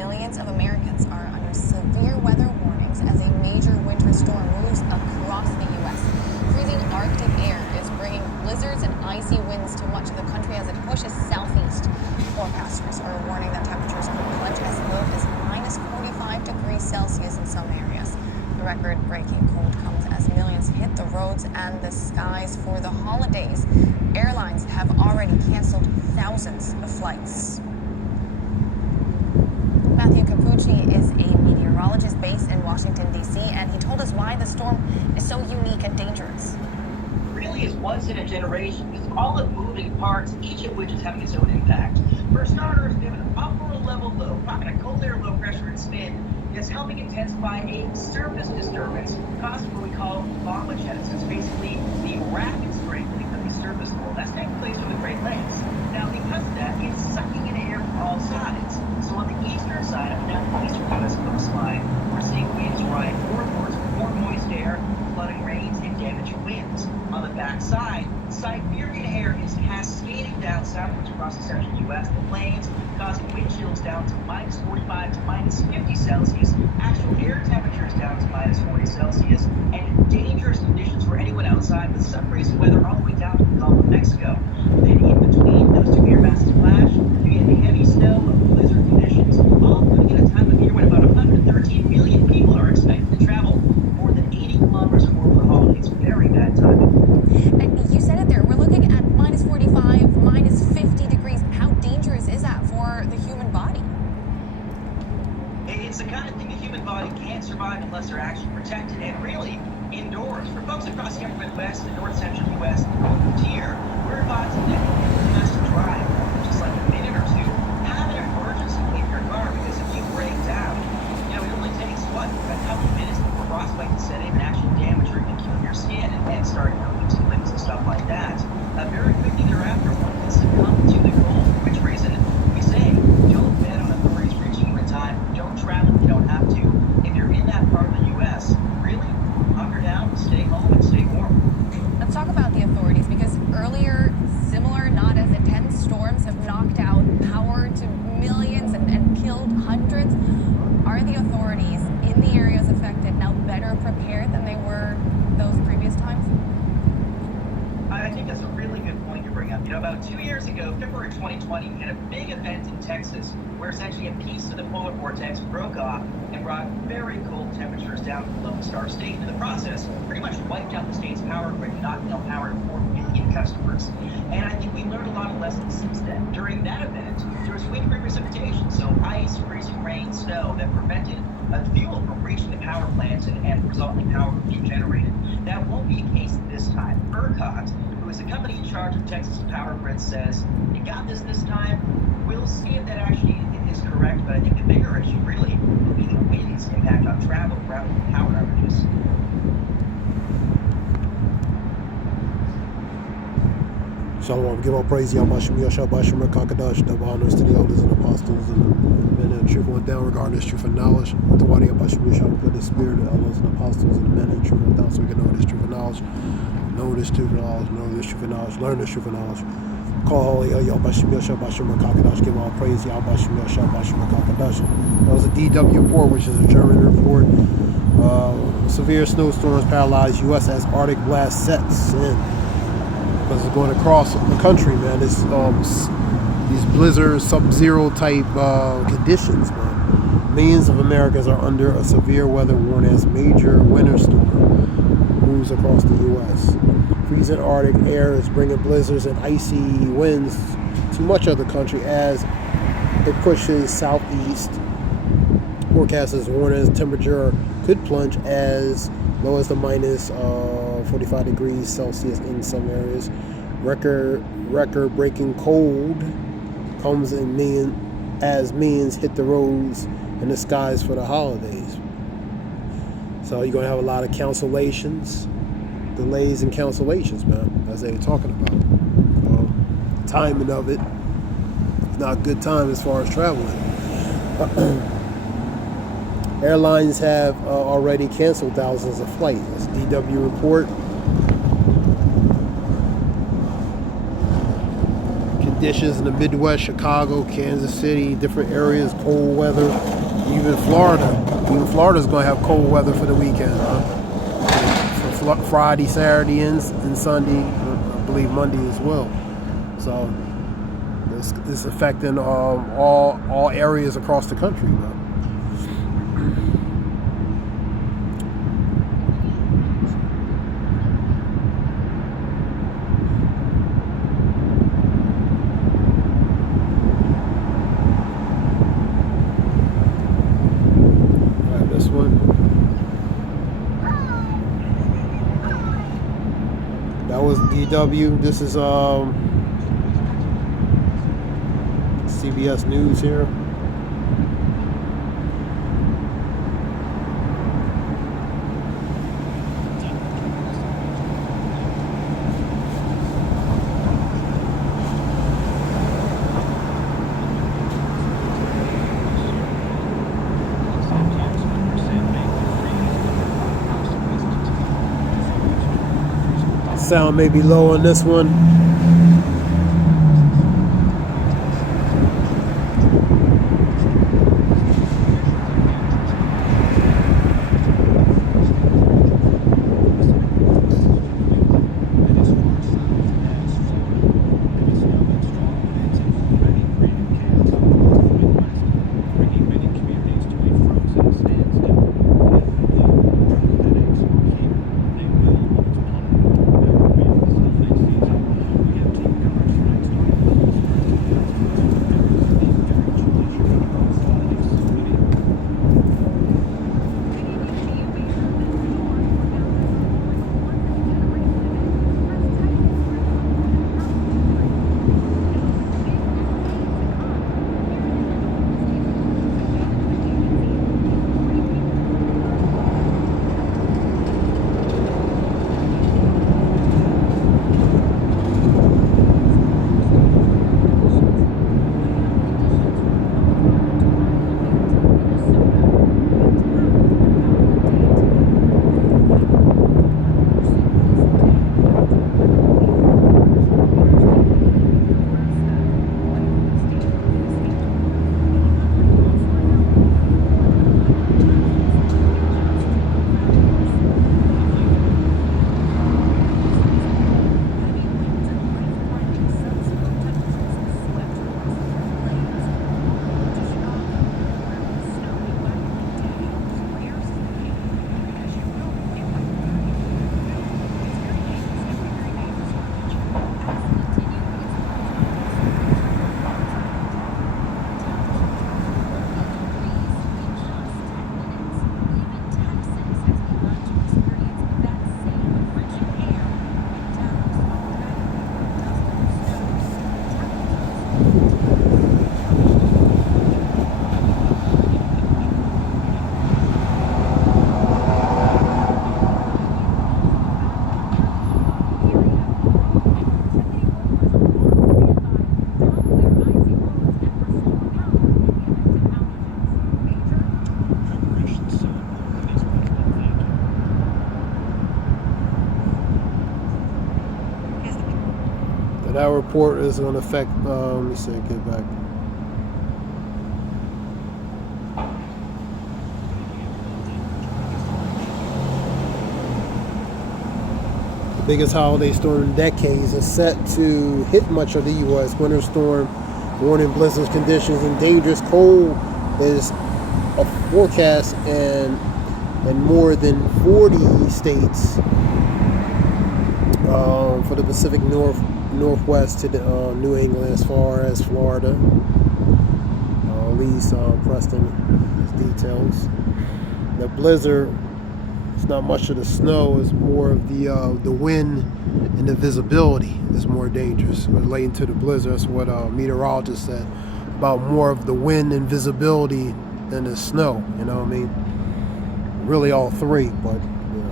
millions of Americans are under severe weather warnings as a major winter storm moves across the U.S. Freezing Arctic air is bringing blizzards and icy winds to much of the country as it pushes southeast. Forecasters are warning that temperatures could plunge as low as minus 45 degrees Celsius in some areas. The record-breaking cold comes as millions hit the roads and the skies for the holidays. Airlines have already canceled thousands of flights. Matthew Capucci is a meteorologist based in Washington, D.C., and he told us why the storm is so unique and dangerous. Really is once in a generation with all the moving parts, each of which is having its own impact. For starters, we have an upper level low, pocket of cold air, low pressure and spin that's helping intensify a surface disturbance causing what we call bombogenesis, basically the rapid strengthening of the surface cold. That's taking place from the Great Lakes. Now, because of that, it's sucking in air from all sides. So on the eastern side of that eastern U.S. coastline, we're seeing winds rise northwards with more moist air, flooding rains, and damaging winds. On the backside, Siberian air is cascading down southwards across the central U.S. The plains, causing wind chills down to minus 45 to minus 50 Celsius, actual air temperatures down to minus 40 Celsius, and dangerous conditions for anyone outside with some freezing weather all the way down to the Gulf of Mexico. Then in between those two air masses clash, you get the heavy snow of blizzard conditions, all coming at a time of year when about 113 million people are expected to travel more than 80 kilometers or more for the holidays. Very bad timing. And you said it there, we're looking at minus 45, minus 50 degrees. How dangerous is that for the human body? It's the kind of thing the human body can't survive unless they're actually protected and really indoors. For folks across the upper Midwest, the north central U.S., tier, we're advising that if you have to drive for just like a minute or two, have an emergency in your car because if you break down, it only takes a couple of minutes before frostbite can set in and actually damage or even kill your skin and start losing limbs and stuff like that. Very quickly thereafter, one can succumb to the cold, for which reason we say don't bet on authorities reaching you in time. Don't travel if you don't have to. If you're in that part of the U.S., really hunker down, stay home, and stay warm. Let's talk about the authorities, because earlier, similar, not as intense storms have knocked out power to millions and killed hundreds. Are the authorities in the areas affected now better prepared than they were those previous times? I think that's a really good point to bring up. About 2 years ago, February 2020, we had a big event in Texas where essentially a piece of the polar vortex broke off and brought very cold temperatures down to the Lone Star State. And in the process, pretty much wiped out the state's power grid, knocking down power to 4 million customers. And I think we learned a lot of lessons since then. During that event, there was wind-free precipitation, so ice, freezing rain, snow that prevented fuel from reaching the power plants and resulting power from being generated. That won't be the case this time. ERCOT, who is the company in charge of Texas power grid, says, you got this time. We'll see if that actually is correct, but I think the bigger issue really will be the wind's impact on travel rather than power outages. Shalom, give all praise, Yahbashim, Yashabashim, Rakakadash, double honors to the elders and apostles and men and truth went down regarding this truth and knowledge. The Wadi Yahbashim, Yashab, put the spirit of the elders and apostles and the men and truth went down so we can know this truth and knowledge, know this truth and knowledge, know this truth and knowledge, learn this truth and knowledge. Call holy Yahbashim, Yashabashim, Rakakadash, give all praise, Yahbashim, Yashabashim, Rakakadash. That was a DW report, which is a German report. Severe snowstorms paralyze U.S. as Arctic blast sets in. Because it's going across the country, man. It's these blizzard, sub-zero type conditions, man. Millions of Americans are under a severe weather warning as major winter storm moves across the U.S. Freezing Arctic air is bringing blizzards and icy winds to much of the country as it pushes southeast. Forecasters warning temperature could plunge as low as the minus 45 degrees Celsius in some areas. Record-breaking cold comes in as millions hit the roads and the skies for the holidays. So you're going to have a lot of cancellations, delays and cancellations, man, as they were talking about. Timing of it, it's not a good time as far as traveling. Airlines have already canceled thousands of flights. That's DW report. conditions in the Midwest, Chicago, Kansas City, different areas, cold weather. Even Florida. Even Florida's going to have cold weather for the weekend, for Friday, Saturday, and Sunday. I believe Monday as well. So it's affecting all areas across the country, man. That was DW. This is CBS News here. Sound may be low on this one. That report is going to affect, let me see, get back. The biggest holiday storm in decades is set to hit much of the U.S. Winter storm warning blizzard conditions and dangerous cold is a forecast in more than 40 states for the Pacific Northwest to the, New England as far as Florida. Lee's Preston details. The blizzard, it's not much of the snow, it's more of the wind and the visibility is more dangerous relating to the blizzard. That's what meteorologists said about more of the wind and visibility than the snow, you know what I mean? Really all three, but you know.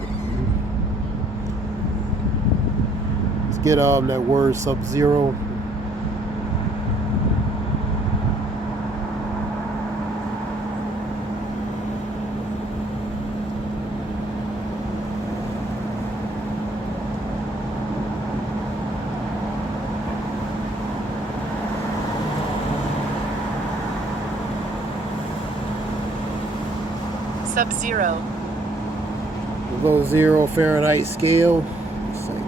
Let's get that word sub-zero. Sub-zero. Below 0 Fahrenheit scale. Let's see.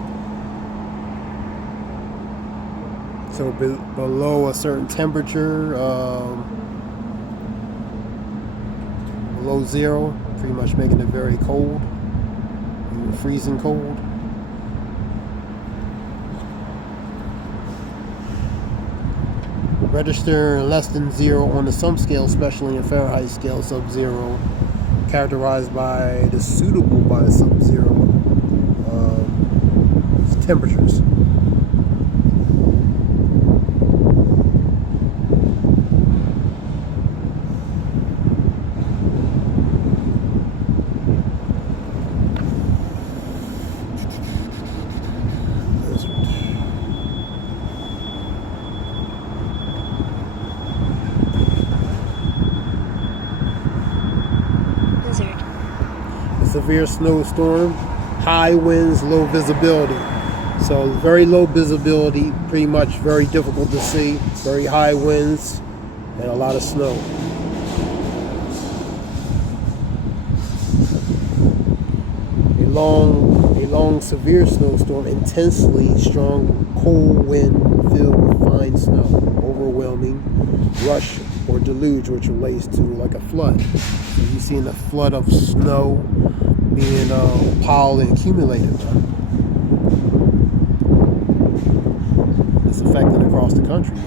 So below a certain temperature, below 0, pretty much making it very cold, even freezing cold. Register less than 0 on the sum scale, especially in Fahrenheit scale, sub-zero, characterized by the suitable by sub-zero temperatures. Severe snowstorm, high winds, low visibility. So very low visibility, pretty much very difficult to see, very high winds, and a lot of snow. A long severe snowstorm, intensely strong cold wind filled with fine snow, overwhelming, rush or deluge, which relates to like a flood. So you're seeing a flood of snow being piled and accumulated. It's affecting across the country now.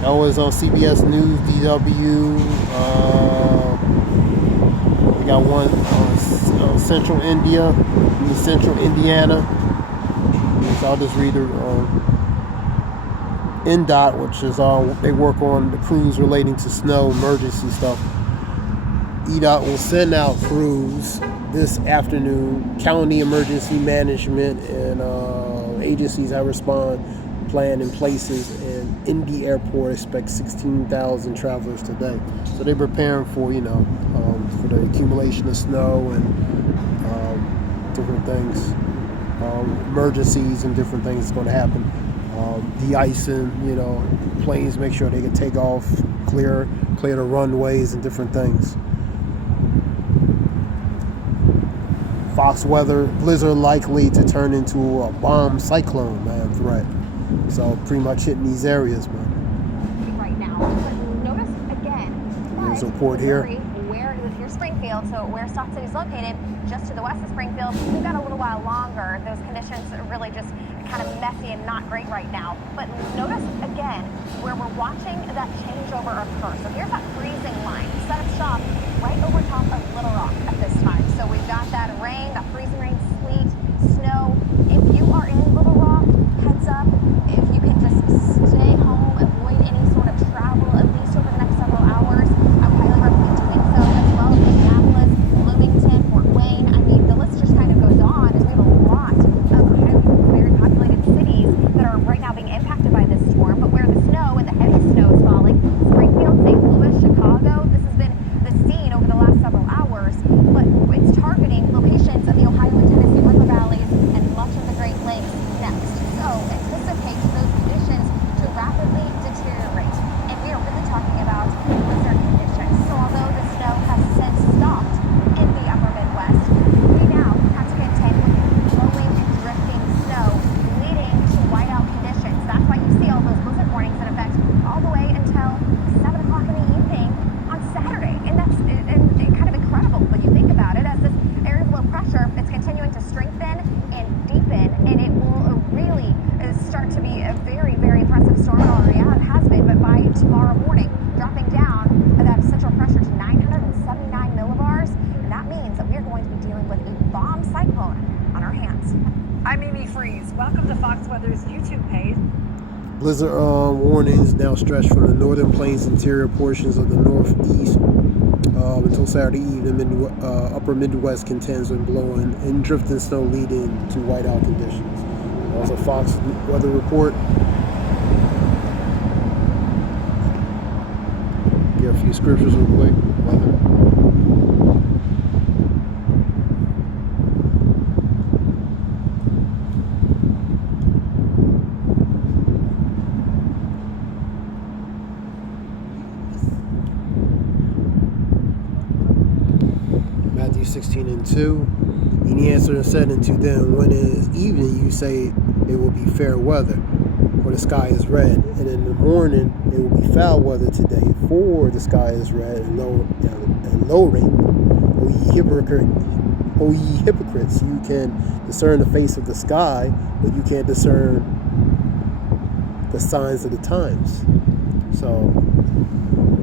That was on CBS News, DW. We got one Central India, Central Indiana. So I'll just read the NDOT, which is they work on the crews relating to snow emergency stuff. EDOT will send out crews this afternoon. County emergency management and agencies have respond plan in places, and Indy Airport expects 16,000 travelers today. So they're preparing for for the accumulation of snow and different things, emergencies and different things that's going to happen. De-icing, planes, make sure they can take off, clear the runways and different things. Fox weather, blizzard likely to turn into a bomb cyclone, threat. So pretty much hitting these areas, man. Right now, but notice again. There's a report here. Here's Springfield, so where Stock City is located, just to the west of Springfield, we've got a little while longer. Those conditions are really just kind of messy and not great right now. But notice again where we're watching that changeover occur. So here's that freezing line set up shop right over top of Little Rock at this time. So we've got that rain, that freezing rain, sleet, snow. If you are in Little Rock, heads up, if you can just stay home, avoid any sort of travel, at least over the next several hours. I would highly recommend doing so, as well as Minneapolis, Bloomington, Fort Wayne. I mean, the list just kind of goes on, as we have a lot of very populated cities that are right now being impacted by this storm, but where the snow and the heavy snow is falling, Springfield, St. Louis, Chicago, this has been the scene over the last several hours, but it's targeting locations of the Ohio and Tennessee river valleys and much of the Great Lakes next. So anticipate those conditions to rapidly deteriorate. And we are really talking about blizzard conditions. So although the snow has since stopped in the upper Midwest, we now have to contend with blowing and drifting snow, leading to whiteout conditions. That's why you see all those blizzard warnings in effect all the way until 7 o'clock in the evening on Saturday. And that's kind of incredible when you think about it, as this area of low pressure, it's continuing to strengthen and deepen, and it will really start to be a very, very impressive storm. It already has been, but by tomorrow morning, dropping down that central pressure to 979 millibars, and that means that we're going to be dealing with a bomb cyclone on our hands. I'm Amy Freeze. Welcome to Fox Weather's YouTube page. Blizzard warnings now stretch from the northern plains interior portions of the northeast until Saturday evening. Upper Midwest contends with blowing and drifting snow, leading to whiteout conditions. That was a Fox weather report. Get a few scriptures real quick. Weather. 16 and 2. And he answered and said unto them, when it is evening, you say it will be fair weather, for the sky is red. And in the morning, it will be foul weather today, for the sky is red and lowering. O ye hypocrites, you can discern the face of the sky, but you can't discern the signs of the times. So,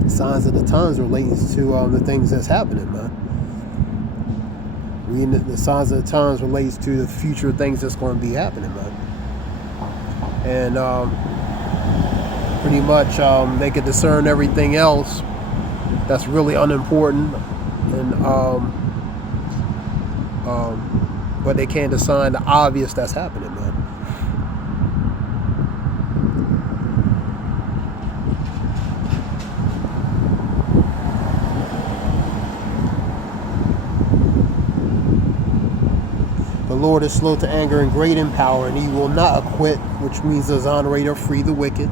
the signs of the times relates to the things that's happening, man. The signs of the times relates to the future things that's going to be happening, man. And pretty much they could discern everything else that's really unimportant, and but they can't discern the obvious that's happening, man. The Lord is slow to anger and great in power, and he will not acquit, which means exonerate or free the wicked.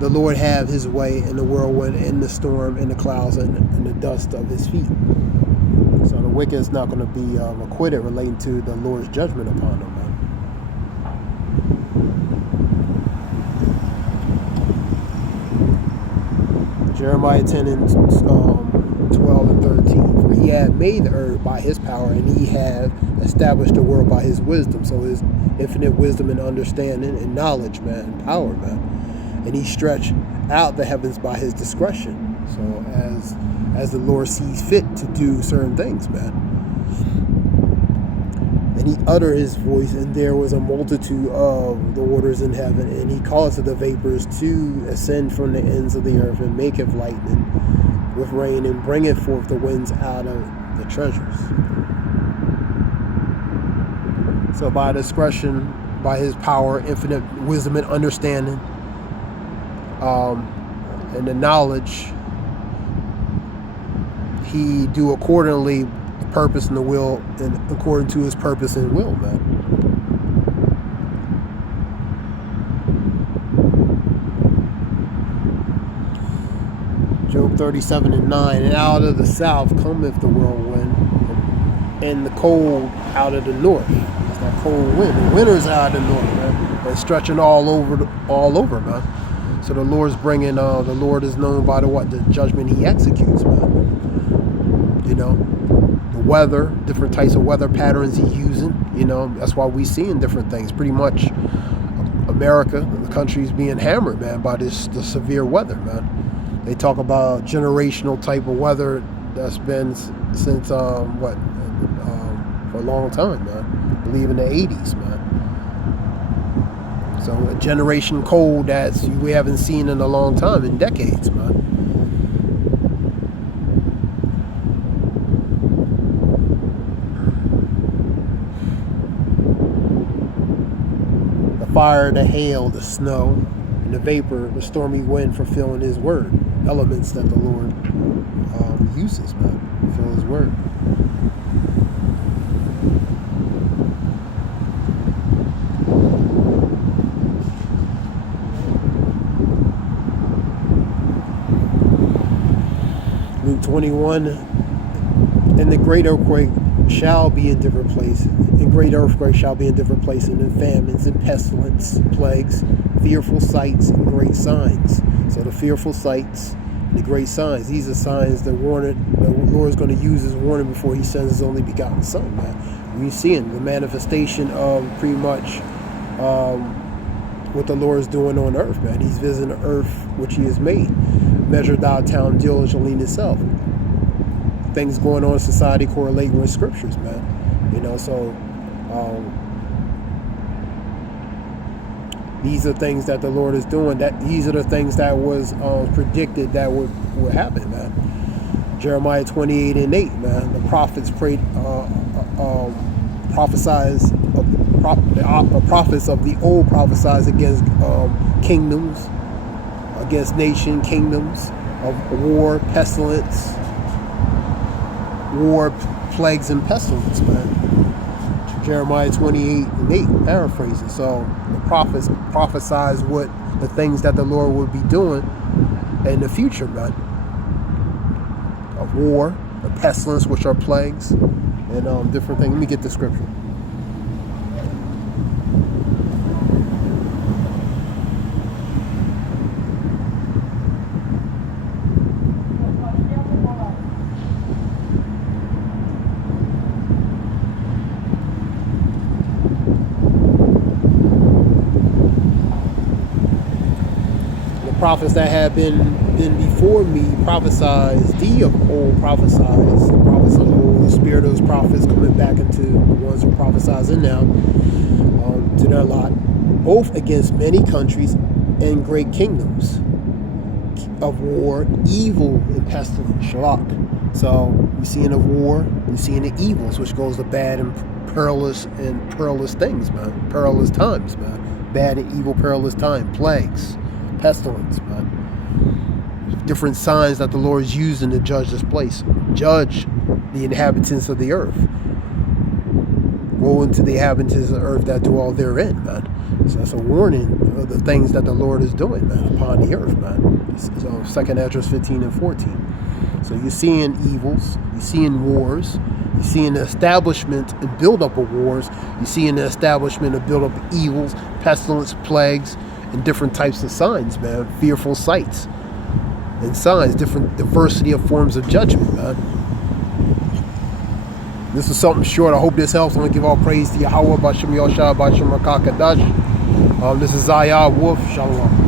The Lord have his way in the whirlwind, in the storm, in the clouds, and in the dust of his feet. So the wicked is not going to be acquitted relating to the Lord's judgment upon them, man. Jeremiah 10 and 12 and 13. For he had made the earth by his power, and he had established the world by his wisdom. So his infinite wisdom and understanding and knowledge, man, and power, man. And he stretched out the heavens by his discretion. So as the Lord sees fit to do certain things, man. And he uttered his voice, and there was a multitude of the waters in heaven, and he caused the vapors to ascend from the ends of the earth, and maketh lightning with rain, and bringeth forth the winds out of the treasures. So by discretion, by his power, infinite wisdom and understanding, and the knowledge, he do accordingly the purpose and the will, and according to his purpose and will, man. Job 37 and 9. And out of the south cometh the whirlwind, and the cold out of the north. It's that cold wind. The winter's out of the north, man. And stretching all over, man. So the Lord's bringing, the Lord is known by the judgment he executes, man. You know, the weather, different types of weather patterns he's using, you know, that's why we seeing different things. Pretty much America, the country's being hammered, man, by the severe weather, man. They talk about generational type of weather that's been since, for a long time, man. I believe in the 80s, man. So a generation cold that we haven't seen in a long time, in decades, man. The fire, the hail, the snow, and the vapor, the stormy wind fulfilling his word. Elements that the Lord uses, man, to fulfill his word. Luke 21, and the great earthquake shall be in different places, and great earthquakes shall be in different places, and famines, and pestilence, plagues, fearful sights, and great signs. So the fearful sights, and the great signs, these are signs that the Lord is going to use as warning before he sends his only begotten son, man. We're seeing the manifestation of pretty much what the Lord is doing on earth, man. He's visiting the earth which he has made. Measure thou town diligently in itself. Things going on in society correlating with scriptures, man. You know, so these are things that the Lord is doing. These are the things that was predicted that would happen, man. Jeremiah 28 and 8, man. The prophets prophesies. The prophets of the old prophesies against kingdoms, against nation kingdoms, of war, pestilence, war, plagues, and pestilence, man. Jeremiah 28 and 8, paraphrasing. So the prophets prophesies what the things that the Lord would be doing in the future, man. of war, of pestilence, which are plagues, and different things. Let me get the scripture. Prophets that have been before me prophesied, the old prophesied, the prophets of old, the spirit of those prophets coming back into the ones who prophesied now, to their lot, both against many countries and great kingdoms of war, evil and pestilence. Shalak. So we're seeing of war, we're seeing the evils, which goes to bad and perilous things, man. Perilous times, man. Bad and evil, perilous time, plagues. Pestilence, man. Different signs that the Lord is using to judge this place. Judge the inhabitants of the earth. Woe unto the inhabitants of the earth that dwell therein, man. So that's a warning of the things that the Lord is doing, man, upon the earth, man. So 2 Esdras 15 and 14. So you're seeing evils, you're seeing wars, you're seeing the establishment and build-up of wars, you're seeing the establishment and build-up of evils, pestilence, plagues, and different types of signs, man. Fearful sights and signs, different diversity of forms of judgment, man. This is something short. I hope this helps. I want to give all praise to Yahweh, Bashem Yosha, Bashem Rakakadash. This is Zayah Wolf. Shalom.